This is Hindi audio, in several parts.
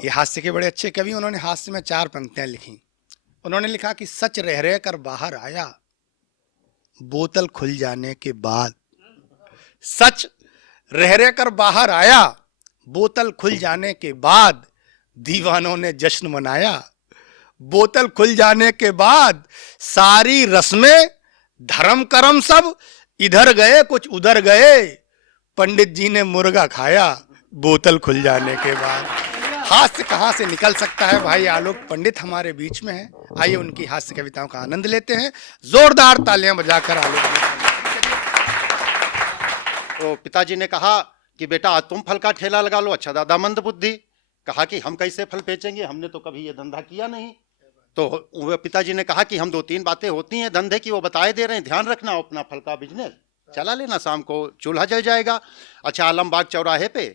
ये हास्य के बड़े अच्छे कवि, उन्होंने हास्य में 4 पंक्तियां लिखी। उन्होंने लिखा कि सच रह रह कर बाहर आया, बोतल खुल जाने के बाद। सच रह रह कर बाहर आया, बोतल खुल जाने के बाद दीवानों ने जश्न मनाया। बोतल खुल जाने के बाद सारी रस्में धर्म कर्म सब इधर गए कुछ उधर गए, पंडित जी ने मुर्गा खाया बोतल खुल जाने के बाद। हास्य कहां से निकल सकता है भाई। आलोक पंडित हमारे बीच में हैं, आइए उनकी हास्य कविताओं का आनंद लेते हैं। जोरदार तालियां बजाकर आलोक जी। तो पिताजी ने कहा कि बेटा आज तुम फल का ठेला लगा लो। अच्छा दादा मंद बुद्धि। कहा कि हम कैसे फल बेचेंगे, हमने तो कभी ये धंधा किया नहीं। तो पिताजी ने कहा कि हम 2-3 बातें होती हैं धंधे की, वो बताए दे रहे हैं, ध्यान रखना, अपना फल का बिजनेस चला लेना, शाम को चूल्हा जल जाएगा। अच्छा आलमबाग चौराहे पे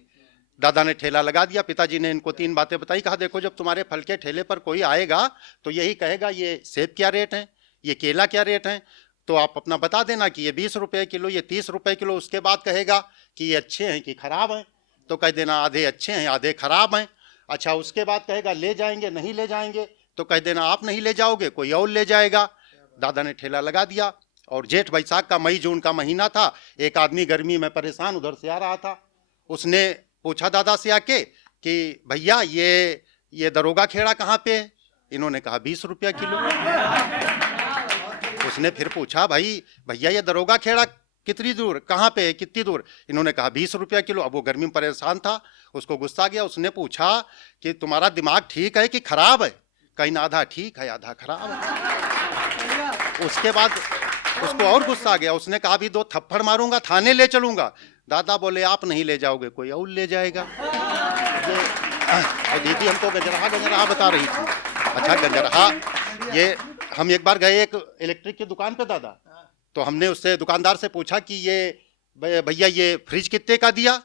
दादा ने ठेला लगा दिया। पिताजी ने इनको 3 बातें बताई। कहा देखो जब तुम्हारे फल के ठेले पर कोई आएगा तो यही कहेगा ये सेब क्या रेट है, ये केला क्या रेट है, तो आप अपना बता देना कि ये 20 रुपए किलो, ये 30 रुपए किलो। उसके बाद कहेगा कि ये अच्छे हैं कि खराब हैं, तो कह देना आधे अच्छे हैं आधे खराब हैं। अच्छा उसके बाद कहेगा ले जाएंगे नहीं ले जाएंगे, तो कह देना आप नहीं ले जाओगे कोई और ले जाएगा। दादा ने ठेला लगा दिया और जेठ बैसाख का मई जून का महीना था। एक आदमी गर्मी में परेशान उधर से आ रहा था। उसने पूछा दादा से आके कि भैया ये दरोगा खेड़ा कहाँ पे है? इन्होंने कहा 20 रुपया किलो। उसने फिर पूछा भाई भैया ये दरोगा खेड़ा कितनी दूर कहाँ पे है, कितनी दूर? इन्होंने कहा 20 रुपया किलो। अब वो गर्मी में परेशान था, उसको गुस्सा गया। उसने पूछा कि तुम्हारा दिमाग ठीक है कि खराब है? कहीं आधा ठीक है आधा खराब है। उसके बाद उसको और गुस्सा आ गया। उसने कहा अभी 2 थप्पड़ मारूंगा थाने ले चलूंगा। दादा बोले आप नहीं ले जाओगे कोई और ले जाएगा। ये दीदी हमको गजरहा बता रही थी। अच्छा गजरहा, ये हम एक बार गए एक इलेक्ट्रिक की दुकान पे दादा, तो हमने उससे दुकानदार से पूछा कि ये भैया ये फ्रिज कितने का दिया?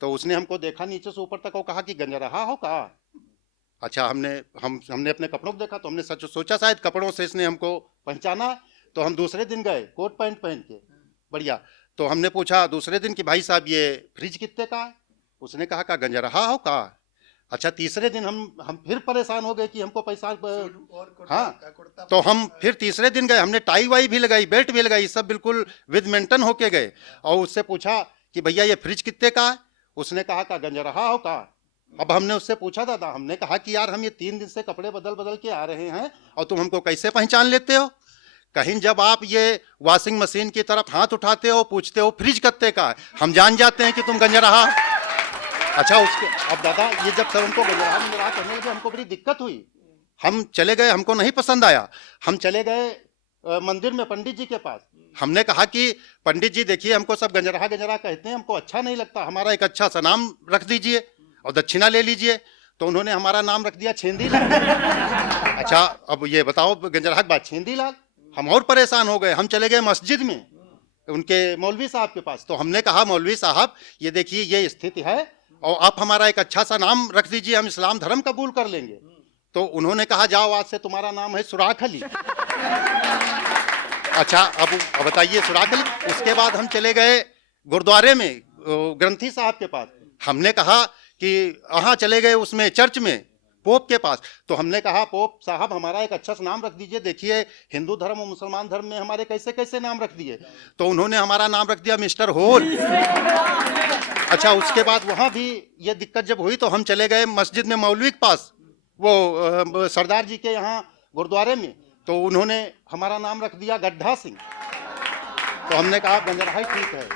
तो उसने हमको देखा नीचे से ऊपर तक और कहा कि गंजरहा हो कहा। अच्छा हमने अपने कपड़ों को देखा तो हमने सोचा शायद कपड़ों से इसने हमको पहचाना। तो हम दूसरे दिन गए कोट पैंट पहन के बढ़िया। तो हमने पूछा दूसरे दिन कि भाई साहब ये फ्रिज कितने का है? उसने कहा का गंजरहा हो कहा। अच्छा तीसरे दिन हम फिर परेशान हो गए कि हमको पैसा हाँ। तो हम फिर तीसरे दिन गए, हमने टाई वाई भी लगाई, बेल्ट भी लगाई, सब बिल्कुल विद मेंटेन होके गए। और उससे पूछा कि भैया ये फ्रिज कितने का है? उसने कहा का गंजरहा हो कहा। अब हमने उससे पूछा दादा, हमने कहा कि यार हम ये 3 दिन से कपड़े बदल बदल के आ रहे हैं और तुम हमको कैसे पहचान लेते हो? कहीं जब आप ये वॉशिंग मशीन की तरफ हाथ उठाते हो पूछते हो फ्रिज कितने का है, हम जान जाते हैं कि तुम गंजरहा। अच्छा उसके अब दादा ये जब सर हमको गंजरहा करने लगे हमको बड़ी दिक्कत हुई। हम चले गए, हमको नहीं पसंद आया। हम चले गए मंदिर में पंडित जी के पास। हमने कहा कि पंडित जी देखिए हमको सब गंजरहा कहते हैं, हमको अच्छा नहीं लगता, हमारा एक अच्छा सा नाम रख दीजिए और दक्षिणा ले लीजिए। तो उन्होंने हमारा नाम रख दिया छेंदीलाल। अच्छा अब ये बताओ गंजरहा के बाद छेंदीलाल, हम और परेशान हो गए। हम चले गए मस्जिद में उनके मौलवी साहब के पास। तो हमने कहा मौलवी साहब ये देखिए ये स्थिति है और आप हमारा एक अच्छा सा नाम रख दीजिए, हम इस्लाम धर्म कबूल कर लेंगे। तो उन्होंने कहा जाओ आज से तुम्हारा नाम है सुराख अली। अच्छा अब बताइए सुराख अली। उसके बाद हम चले गए गुरुद्वारे में ग्रंथी साहब के पास। हमने कहा कि वहाँ चले गए उसमें चर्च में पोप के पास। तो हमने कहा पोप साहब हमारा एक अच्छा सा नाम रख दीजिए, देखिए हिंदू धर्म और मुसलमान धर्म में हमारे कैसे कैसे नाम रख दिए। तो उन्होंने हमारा नाम रख दिया मिस्टर होल। अच्छा उसके बाद वहाँ भी ये दिक्कत जब हुई तो हम चले गए मस्जिद में मौलवी के पास, वो सरदार जी के यहाँ गुरुद्वारे में। तो उन्होंने हमारा नाम रख दिया गड्ढा सिंह। तो हमने कहा गंजरहा ठीक है।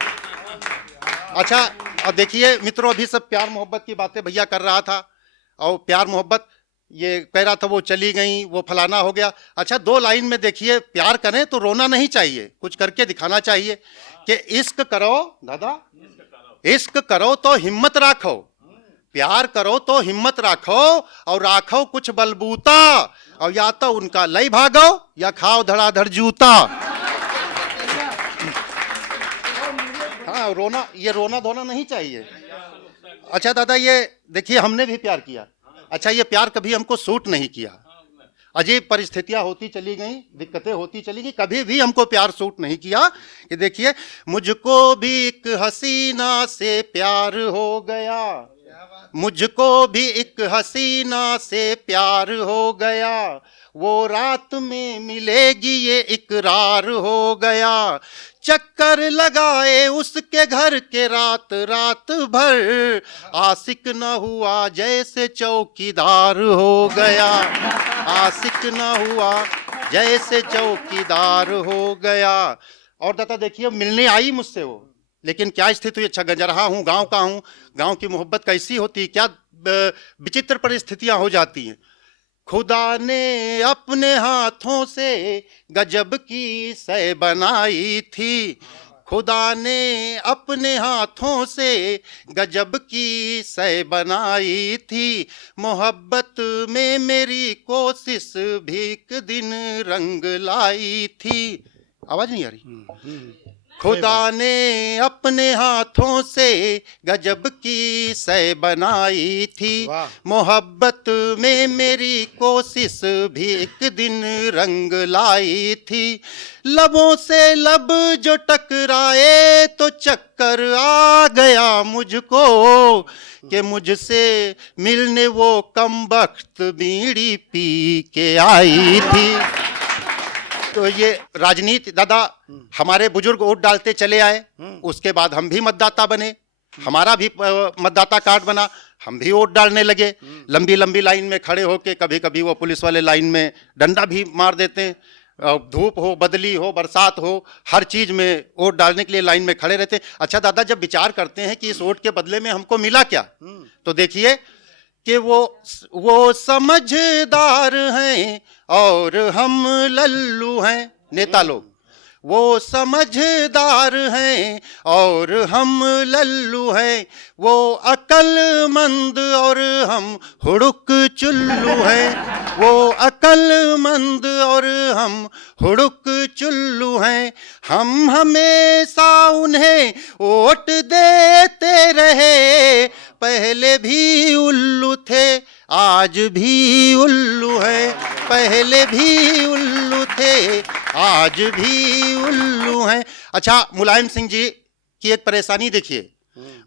अच्छा अब देखिए मित्रों अभी सब प्यार मोहब्बत की बातें भैया कर रहा था और प्यार मोहब्बत ये कह रहा था वो चली गई वो फलाना हो गया। अच्छा 2 लाइन में देखिए प्यार करें तो रोना नहीं चाहिए, कुछ करके दिखाना चाहिए कि इश्क करो दादा, इश्क करो तो हिम्मत राखो, प्यार करो तो हिम्मत राखो और राखो कुछ बलबूता, और या तो उनका लई भागो या खाओ धड़ाधड़ जूता। हाँ रोना धोना नहीं चाहिए। अच्छा दादा ये देखिए हमने भी प्यार किया। अच्छा ये प्यार कभी हमको सूट नहीं किया, अजीब परिस्थितियां होती चली गई, दिक्कतें होती चली गई, कभी भी हमको प्यार सूट नहीं किया। कि देखिए मुझको भी एक हसीना से प्यार हो गया, मुझको भी एक हसीना से प्यार हो गया, वो रात में मिलेगी ये इकरार हो गया। चक्कर लगाए उसके घर के रात रात भर, आशिक न हुआ जैसे चौकीदार हो गया, आशिक न हुआ जैसे चौकीदार हो गया। और दादा देखिए, मिलने आई मुझसे वो, लेकिन क्या स्थिति हुई। अच्छा गंजरहा हूँ, गांव का हूँ, गांव की मोहब्बत कैसी होती है, क्या विचित्र परिस्थितियां हो जाती हैं। खुदा ने अपने हाथों से गजब की सै बनाई थी, खुदा ने अपने हाथों से गजब की सै बनाई थी, मोहब्बत में मेरी कोशिश भी एक दिन रंग लाई थी। आवाज नहीं आ रही। खुदा ने अपने हाथों से गजब की सै बनाई थी, मोहब्बत में मेरी कोशिश भी एक दिन रंग लाई थी। लबों से लब जो टकराए तो चक्कर आ गया मुझको, कि मुझसे मिलने वो कमबख्त बीड़ी पी के आई थी। तो ये राजनीति दादा, हमारे बुजुर्ग वोट डालते चले आए, उसके बाद हम भी मतदाता बने, हमारा भी मतदाता कार्ड बना, हम भी वोट डालने लगे। लंबी लंबी लाइन में खड़े होके, कभी कभी वो पुलिस वाले लाइन में डंडा भी मार देते हैं, धूप हो, बदली हो, बरसात हो, हर चीज में वोट डालने के लिए लाइन में खड़े रहते हैं। अच्छा दादा, जब विचार करते हैं कि इस वोट के बदले में हमको मिला क्या, तो देखिए कि वो समझदार हैं और हम लल्लू हैं। नेता लोग वो समझदार हैं और हम लल्लू हैं, वो अक्लमंद और हम हुड़ुक चुल्लू हैं, वो अक्लमंद और हम हुड़ुक चुल्लू हैं। हम हमेशा उन्हें वोट देते रहे, पहले भी उल्लू थे आज भी उल्लू है, पहले भी उल्लू थे आज भी उल्लू हैं। अच्छा, मुलायम सिंह जी की एक परेशानी देखिए।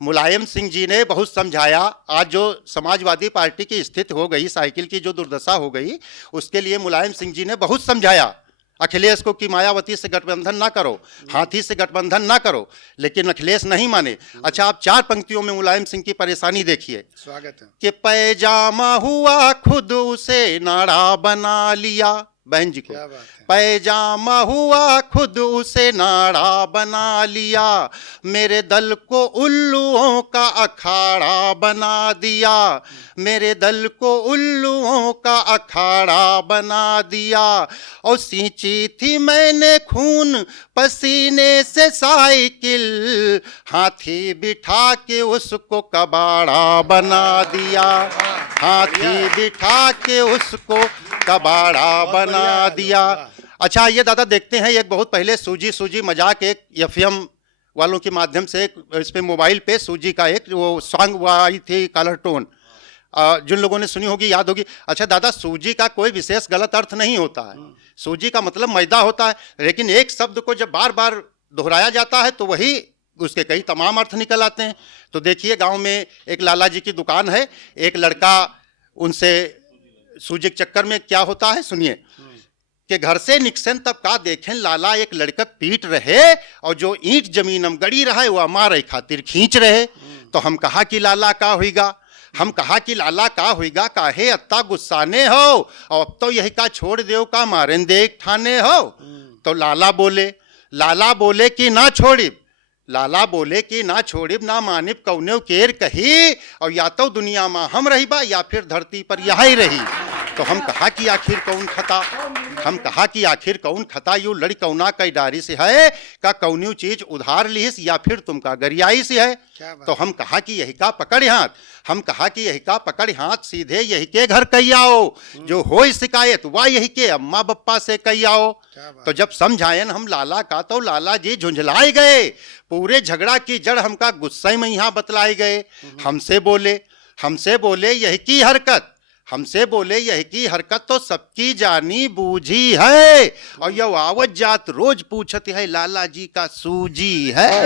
मुलायम सिंह जी ने बहुत समझाया। आज जो समाजवादी पार्टी की स्थिति हो गई, साइकिल की जो दुर्दशा हो गई, उसके लिए मुलायम सिंह जी ने बहुत समझाया अखिलेश को कि मायावती से गठबंधन ना करो, हाथी से गठबंधन ना करो, लेकिन अखिलेश नहीं माने। अच्छा, आप 4 पंक्तियों में मुलायम सिंह की परेशानी देखिए। स्वागत है। कि पैजामा हुआ खुद उसे नाड़ा बना लिया, बहन जी को, पैजामा हुआ खुद उसे नाड़ा बना लिया, मेरे दल को उल्लुओं का अखाड़ा बना दिया, मेरे दल को उल्लुओं का अखाड़ा बना दिया। और सींची थी मैंने खून पसीने से साइकिल, हाथी बिठा के उसको कबाड़ा बना दिया, हाथी बिठा के उसको कबाड़ा बना दिया। अच्छा, ये दादा देखते हैं, एक बहुत पहले सूजी सूजी मजाक एक एफएम वालों के माध्यम से इस पे मोबाइल पे सूजी का एक वो सॉन्ग आई थी, कलर टोन, जिन लोगों ने सुनी होगी याद होगी। अच्छा दादा, सूजी का कोई विशेष गलत अर्थ नहीं होता है, सूजी का मतलब मैदा होता है, लेकिन एक शब्द को जब बार बार दोहराया जाता है तो वही उसके कई तमाम अर्थ निकल आते हैं। तो देखिए, गांव में एक लाला जी की दुकान है, एक लड़का उनसे सूजी के चक्कर में क्या होता है सुनिए, कि घर से निकसन तब का देखें लाला एक लड़का पीट रहे, और जो ईंट जमीनम गड़ी रहा है वो हमारे खातिर खींच रहे। तो हम कहा कि लाला का होगा, हम कहा कि लाला का होगा, काहे अत्ता गुस्साने हो, और अब तो यही का छोड़ देव का मारें देख ठाने हो। तो लाला बोले कि ना छोड़िब, लाला बोले कि ना छोड़िब ना मानिब कौने केर कही, और या तो दुनिया में हम रहीबा या फिर धरती पर यही रही। तो हम कहा कि आखिर कौन खता, हम कहा कि आखिर कौन खता, यू लड़ी कौना कई डारी से है, का कौन्यू चीज उधार लिहिस या फिर तुमका गरियाई से है। तो हम कहा कि यही का पकड़ हाथ, हम कहा कि यही का पकड़ हाथ, सीधे यही के घर कही आओ, जो हो शिकायत वह यही के अम्मा बप्पा से कही आओ। तो जब समझायन हम लाला का, तो लाला जी झुंझलाए गए, पूरे झगड़ा की जड़ हमका गुस्से में यहाँ बतलाए गए। हमसे बोले यही की हरकत, हमसे बोले यही की हरकत तो सबकी जानी बूझी है, और यह आवत जात रोज पूछती है लाला जी का सूजी है।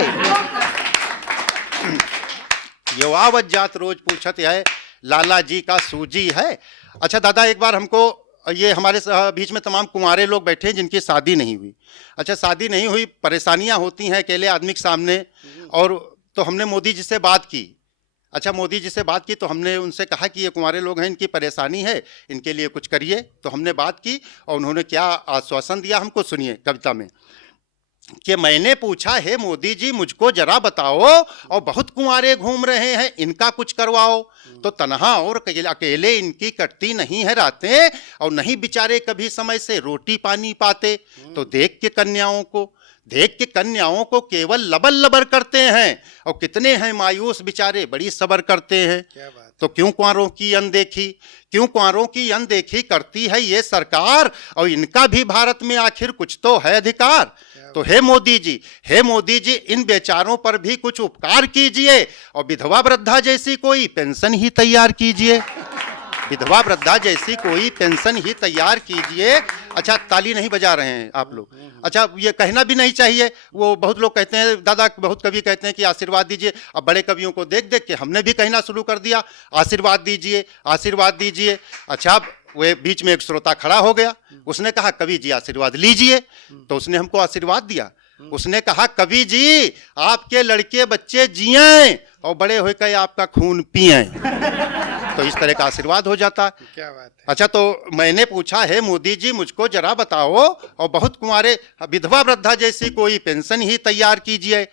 युवावत जात रोज पूछत है, लाला जी का सूजी है। अच्छा दादा, एक बार हमको, ये हमारे बीच में तमाम कुंवारे लोग बैठे हैं जिनकी शादी नहीं हुई। अच्छा, शादी नहीं हुई, परेशानियां होती हैं अकेले आदमी के सामने, और तो हमने मोदी जी से बात की। अच्छा, मोदी जी से बात की तो हमने उनसे कहा कि ये कुंवारे लोग हैं, इनकी परेशानी है, इनके लिए कुछ करिए। तो हमने बात की और उन्होंने क्या आश्वासन दिया हमको, सुनिए कविता में कि मैंने पूछा, हे मोदी जी मुझको जरा बताओ, और बहुत कुंवारे घूम रहे हैं, इनका कुछ करवाओ। तो तन्हा और अकेले इनकी कटती नहीं है रातें, और नहीं बेचारे कभी समय से रोटी पानी पाते। तो देख के कन्याओं को केवल लबल लबर करते हैं, और कितने हैं मायूस बेचारे बड़ी सबर करते हैं। क्या बात। तो क्यों कुंवारों की अनदेखी करती है ये सरकार, और इनका भी भारत में आखिर कुछ तो है अधिकार। तो हे मोदी जी इन बेचारों पर भी कुछ उपकार कीजिए, और विधवा वृद्धा जैसी कोई पेंशन ही तैयार कीजिए। विधवा वृद्धा जैसी कोई पेंशन ही तैयार कीजिए। अच्छा, ताली नहीं बजा रहे हैं आप लोग। अच्छा, ये कहना भी नहीं चाहिए। वो बहुत लोग कहते हैं दादा, बहुत कवि कहते हैं कि आशीर्वाद दीजिए। अब बड़े कवियों को देख देख के हमने भी कहना शुरू कर दिया, आशीर्वाद दीजिए, आशीर्वाद दीजिए। अच्छा, वे बीच में एक श्रोता खड़ा हो गया, उसने कहा कवि जी आशीर्वाद लीजिए। तो उसने हमको आशीर्वाद दिया। उसने कहा, कवि जी आपके लड़के बच्चे जिएं और बड़े होकर आपका खून पिएं। तो इस तरह का आशीर्वाद हो जाता। क्या बात है। अच्छा, तो मैंने पूछा, है मोदी जी मुझको जरा बताओ, और बहुत कुंवारे विधवा वृद्धा जैसी कोई पेंशन ही तैयार कीजिए।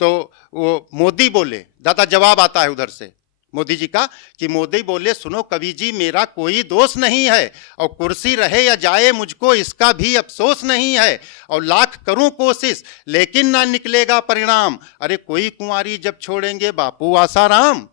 तो वो मोदी बोले, दादा जवाब आता है उधर से मोदी जी का, कि मोदी बोले, सुनो कवि जी मेरा कोई दोष नहीं है, और कुर्सी रहे या जाए मुझको इसका भी अफसोस नहीं है, और लाख करूं कोशिश लेकिन ना निकलेगा परिणाम। अरे कोई कुंवारी जब छोड़ेंगे बापू आसाराम,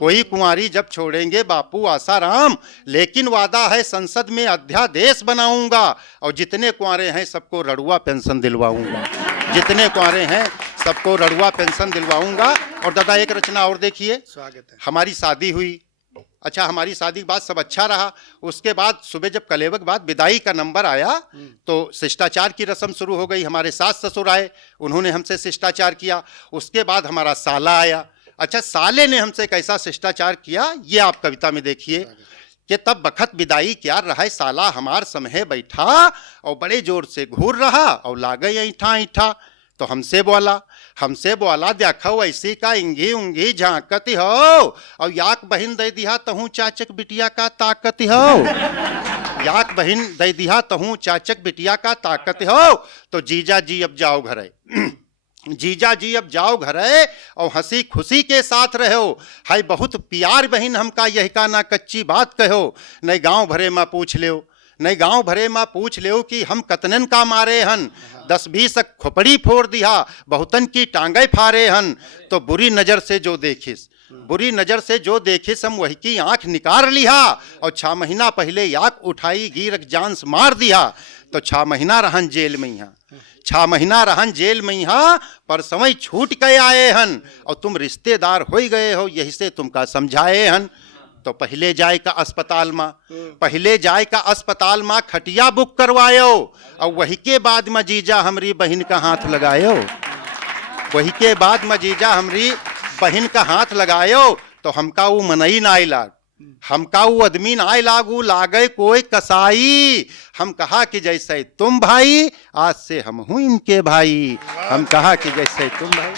कोई कुंवारी जब छोड़ेंगे बापू आसाराम, लेकिन वादा है संसद में अध्यादेश बनाऊंगा, और जितने कुंवारे हैं सबको रड़ुआ पेंशन दिलवाऊंगा। जितने कुंवारे हैं सबको रड़ुआ पेंशन दिलवाऊंगा। और दादा एक रचना और देखिए, स्वागत है। हमारी शादी हुई। अच्छा, हमारी शादी के बाद सब अच्छा रहा। उसके बाद सुबह जब कलेवक बाद विदाई का नंबर आया तो शिष्टाचार की रस्म शुरू हो गई। हमारे सास ससुर आए, उन्होंने हमसे शिष्टाचार किया। उसके बाद हमारा साला आया। अच्छा, साले ने हमसे कैसा शिष्टाचार किया ये आप कविता में देखिए कि तब बखत विदाई क्या रहा, साला हमार समहे बैठा, और बड़े जोर से घूर रहा, और लागे ऐठा ऐठा। तो हमसे बोला देखो ऐसी का इंगी उंगी झांकती हो, और याक बहिन दे दिया तहूँ चाचक बिटिया का ताकत हो। याक बहिन दे दिया तहूँ चाचक बिटिया का ताकत हो। तो जीजा जी अब जाओ घरे, जीजा जी अब जाओ घरे, और हंसी खुशी के साथ रहो। हाय बहुत प्यार बहिन हमका यही का ना कच्ची बात कहो। नहीं गांव भरे में पूछ लो, नहीं गांव भरे में पूछ लो कि हम कतनन का मारे हन। 10-20 खोपड़ी फोड़ दिया, बहुतन की टांगे फारे हन। तो बुरी नजर से जो देखिस हम वही की आंख निकाल लिया, और 6 महीना पहले आंख उठाई गिरक जान से मार दिया। तो 6 महीना रहन जेल में यहाँ, 6 महीना रहन जेल में यहाँ, पर समय छूट के आए हन, और तुम रिश्तेदार हो गए हो, यही से तुमका समझाए हन। तो पहले जाए का अस्पताल में खटिया बुक करवायो, और वही के बाद में जीजा हमरी बहन का हाथ लगायो। वही के बाद में जीजा हमरी बहन का हाथ लगायो। तो हमका वो मनई ना लाग, हमका वो आदमी ना लागू लागे कोई कसाई। हम कहा कि जैसे तुम भाई, आज से हम हूं इनके भाई। हम कहा कि जैसे तुम भाई।